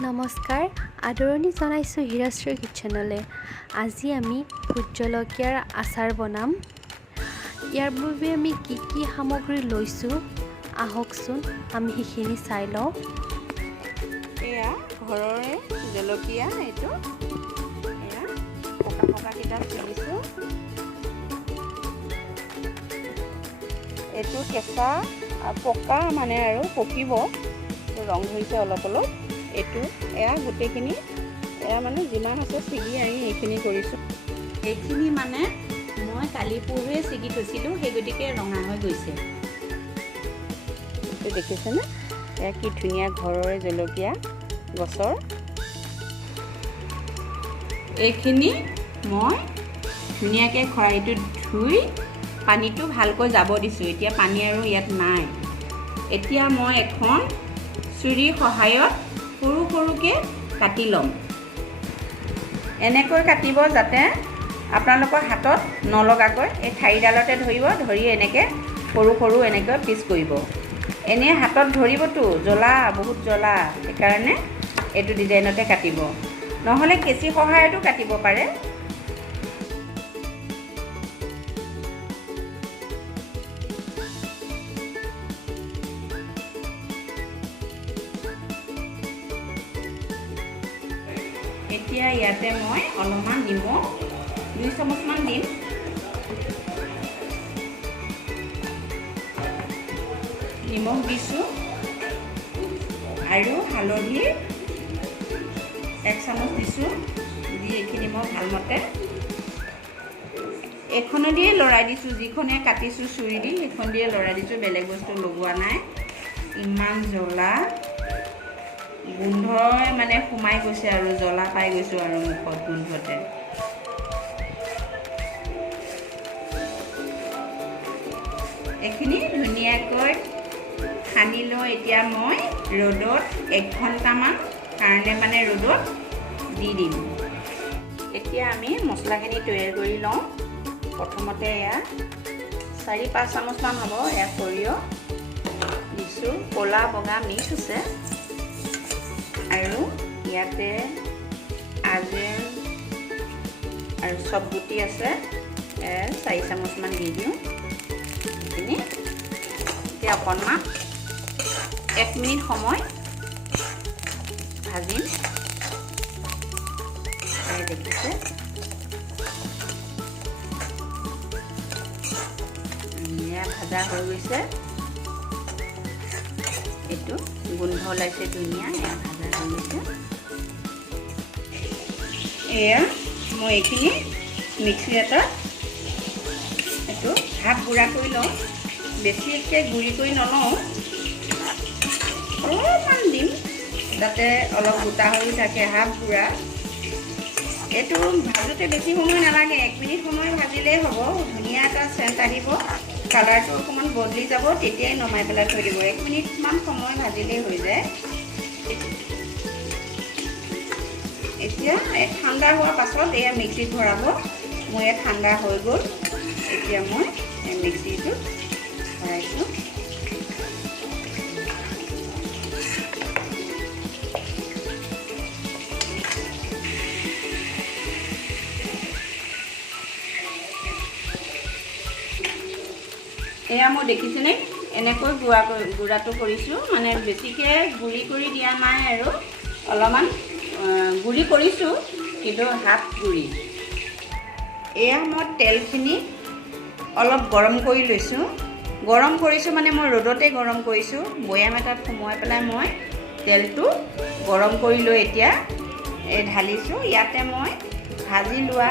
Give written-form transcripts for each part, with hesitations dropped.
নমস্কাৰ আদৰণি জনাইছোঁ হিৰাশ্ৰী কিটচেনলৈ। আজি আমি ভোট জলকীয়াৰ আচাৰ বনাম। ইয়াৰ বাবে আমি কি সামগ্ৰী লৈছোঁ আহকচোন আমি সেইখিনি চাই লওঁ। এয়া ঘৰৰে জলকীয়া, এইটো এয়া পকা কেইটা ছিঙিছোঁ। এইটো কেঁচা পকা মানে আৰু পকিব, ৰং ধৰিছে অলপ অলপ। এইটো এয়া গোটেইখিনি এয়া মানে যিমান আছে ছিগি আনি এইখিনি কৰিছোঁ। এইখিনি মানে মই কালি পৰহিয়ে ছিগি থৈছিলোঁ, সেই গতিকে ৰঙা হৈ গৈছে। এইটো দেখিছেনে? এয়া কি ধুনীয়া ঘৰৰে জলকীয়া গছৰ। এইখিনি মই ধুনীয়াকৈ খৰাহিটোত ধুই পানীটো ভালকৈ যাব দিছোঁ। এতিয়া পানী আৰু ইয়াত নাই। এতিয়া মই এখন চুৰিৰ সহায়ত সৰু সৰুকৈ কাটি ল'ম। এনেকৈ কাটিব যাতে আপোনালোকৰ হাতত নলগাকৈ। এই ঠাৰিডালতে ধৰিব, ধৰি এনেকৈ সৰু সৰু এনেকৈ পিচ কৰিব। এনেই হাতত ধৰিবতো, জ্বলা বহুত জ্বলা, সেইকাৰণে এইটো ডিজাইনতে কাটিব। নহ'লে কেঁচি সহায়তো কাটিব পাৰে। এতিয়া ইয়াতে মই অলপমান নিমখ 2 চামুচমান দিম। নিমখ দিছোঁ আৰু হালধি 1 চামুচ দিছোঁ। দি এইখিনি মই ভালমতে এইখনেদিয়ে লৰাই দিছোঁ। যিখনে কাটিছোঁ চুৰি দি সেইখন দিয়ে লৰাই দিছোঁ, বেলেগ বস্তু লগোৱা নাই। ইমান জ্বলা, গোন্ধই মানে সোমাই গৈছে আৰু জ্বলা পাই গৈছোঁ আৰু মুখত গোন্ধতে। এইখিনি ধুনীয়াকৈ সানি লৈ এতিয়া মই ৰ'দত 1 ঘণ্টামান কাৰণে মানে ৰ'দত দি দিম। এতিয়া আমি মছলাখিনি তৈয়াৰ কৰি লওঁ। প্ৰথমতে এয়া 4-5 চামুচমান হ'ব এয়া সৰিয়হ দিছোঁ, ক'লা বগা মিক্স আছে। আৰু ইয়াতে আজেন আৰু চব গুটি আছে, 4 চামুচমান দি দিওঁ। এইখিনি এতিয়া অকণমান 1 মিনিট সময় ভাজিম। দেখিছে এয়া ভাজা হৈ গৈছে। এইটো গোন্ধ ওলাইছে ধুনীয়া, এয়া ভাজা হৈ গৈছে। এয়া মই এইখিনি মিক্সি এটাত এইটো হাফ গুড়া কৰি লওঁ। বেছিকৈ গুড়ি কৰি নলওঁ, অলপমান দিম যাতে অলপ গোটা হৈ থাকে। হাফ গুড়া এইটো ভাজোতে বেছি সময় নালাগে, 1 মিনিট সময় ভাজিলেই হ'ব। ধুনীয়া এটা চেণ্ট আহিব, কালাৰটো অকণমান বদলি যাব, তেতিয়াই নমাই পেলাই থৈ দিব। 1 মিনিটমান সময় ভাজিলেই হৈ যায়। এতিয়া ঠাণ্ডা হোৱাৰ পাছত এয়া মিক্সিত ভৰাব। মোৰ এয়া ঠাণ্ডা হৈ গ'ল। এতিয়া মই মিক্সিটোত ভৰাইছোঁ। এয়া মই দেখিছেনে এনেকৈ গুড়াটো কৰিছোঁ, মানে বেছিকৈ গুড়ি কৰি দিয়া নাই আৰু অলপমান গুড়ি কৰিছোঁ, কিন্তু হাত গুড়ি। এয়া মই তেলখিনি অলপ গৰম কৰি লৈছোঁ। গৰম কৰিছোঁ মানে মই ৰ'দতে গৰম কৰিছোঁ। বৈয়াম এটাত সোমোৱাই পেলাই মই তেলটো গৰম কৰি লৈ এতিয়া ঢালিছোঁ। ইয়াতে মই ভাজি লোৱা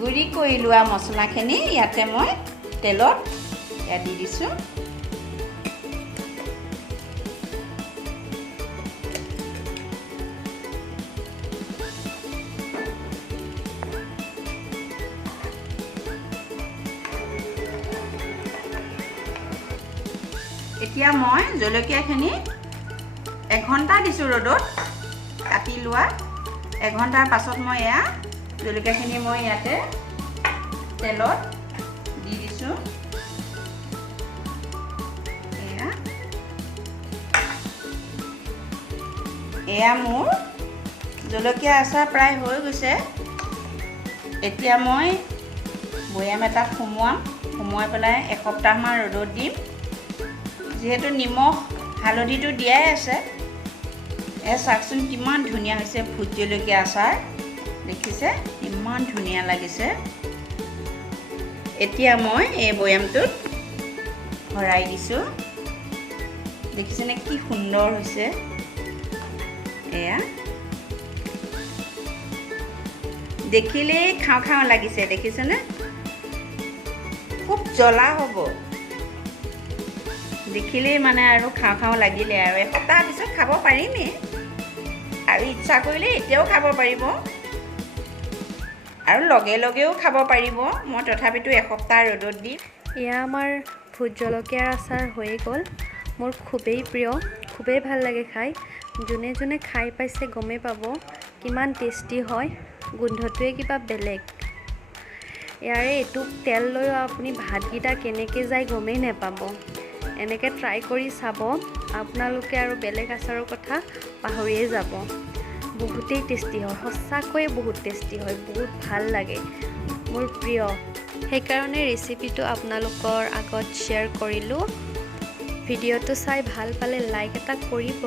গুড়ি কৰি লোৱা মছলাখিনি ইয়াতে মই তেলত এয়া দি দিছোঁ। এতিয়া মই জলকীয়াখিনি 1 ঘণ্টা দিছোঁ ৰ'দত কাটি লোৱা। 1 ঘণ্টাৰ পাছত মই এয়া জলকীয়াখিনি মই ইয়াতে তেলত দি দিছোঁ। এয়া মোৰ জলকীয়া আচাৰ প্ৰায় হৈ গৈছে। এতিয়া মই বৈয়াম এটাত সুমুৱাই পেলাই এসপ্তাহমান ৰ'দত দিম। যিহেতু নিমখ হালধিটো দিয়াই আছে। চাওকচোন কিমান ধুনীয়া হৈছে ভোট জলকীয়া আচাৰ। দেখিছে ইমান ধুনীয়া লাগিছে। এতিয়া মই এই বৈয়ামটোত ভৰাই দিছোঁ। দেখিছেনে কি সুন্দৰ হৈছে। এয়া দেখিলেই খাওঁ খাওঁ লাগিছে। দেখিছেনে খুব জ্বলা হ'ব। দেখিলেই মানে আৰু খাওঁ খাওঁ লাগিলে আৰু এসপ্তাহ পিছত খাব পাৰিমেই। আৰু ইচ্ছা কৰিলে এতিয়াও খাব পাৰিব আৰু লগে লগেও খাব পাৰিব। মই তথাপিতো এসপ্তাহ ৰ'দত দিম। এয়া আমাৰ ভোট জলকীয়াৰ আচাৰ হৈয়ে গ'ল। মোৰ খুবেই প্ৰিয়, খুবেই ভাল লাগে খাই। যোনে যোনে খাই পাইছে গমেই পাব কিমান টেষ্টি হয়। গোন্ধটোৱে কিবা বেলেগ। ইয়াৰে এইটো তেল লৈ আপুনি ভাতকেইটা কেনেকৈ যায় গমেই নাপাব। এনেকৈ ট্ৰাই কৰি চাব, আপোনালোকে আৰু বেলেগ আচাৰৰ কথা পাহৰিয়ে যাব। বহুতেই টেষ্টি হয়, সঁচাকৈয়ে বহুত টেষ্টি হয়, বহুত ভাল লাগে, মোৰ প্ৰিয়। সেইকাৰণে ৰেচিপিটো আপোনালোকৰ আগত শ্বেয়াৰ কৰিলোঁ। ভিডিঅ'টো চাই ভাল পালে লাইক এটা কৰিব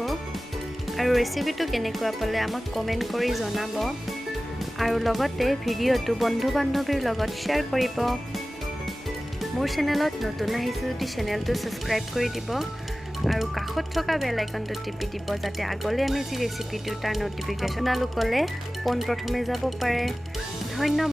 আৰু ৰেচিপিটো কেনেকুৱা পালে আমাক কমেণ্ট কৰি জনাব। আৰু লগতে ভিডিঅ'টো বন্ধু বান্ধৱীৰ লগত শ্বেয়াৰ কৰিব। মোৰ চেনেলত নতুন আহিছে যদি চেনেলটো ছাবস্ক্ৰাইব কৰি দিব আৰু কাষত থকা বেল আইকনটো টিপি দিব, যাতে আগলৈ আমি যি ৰেচিপি দিওঁ তাৰ ন'টিফিকেশ্যন আপোনালোকলৈ পোনপ্ৰথমে যাব পাৰে। ধন্যবাদ।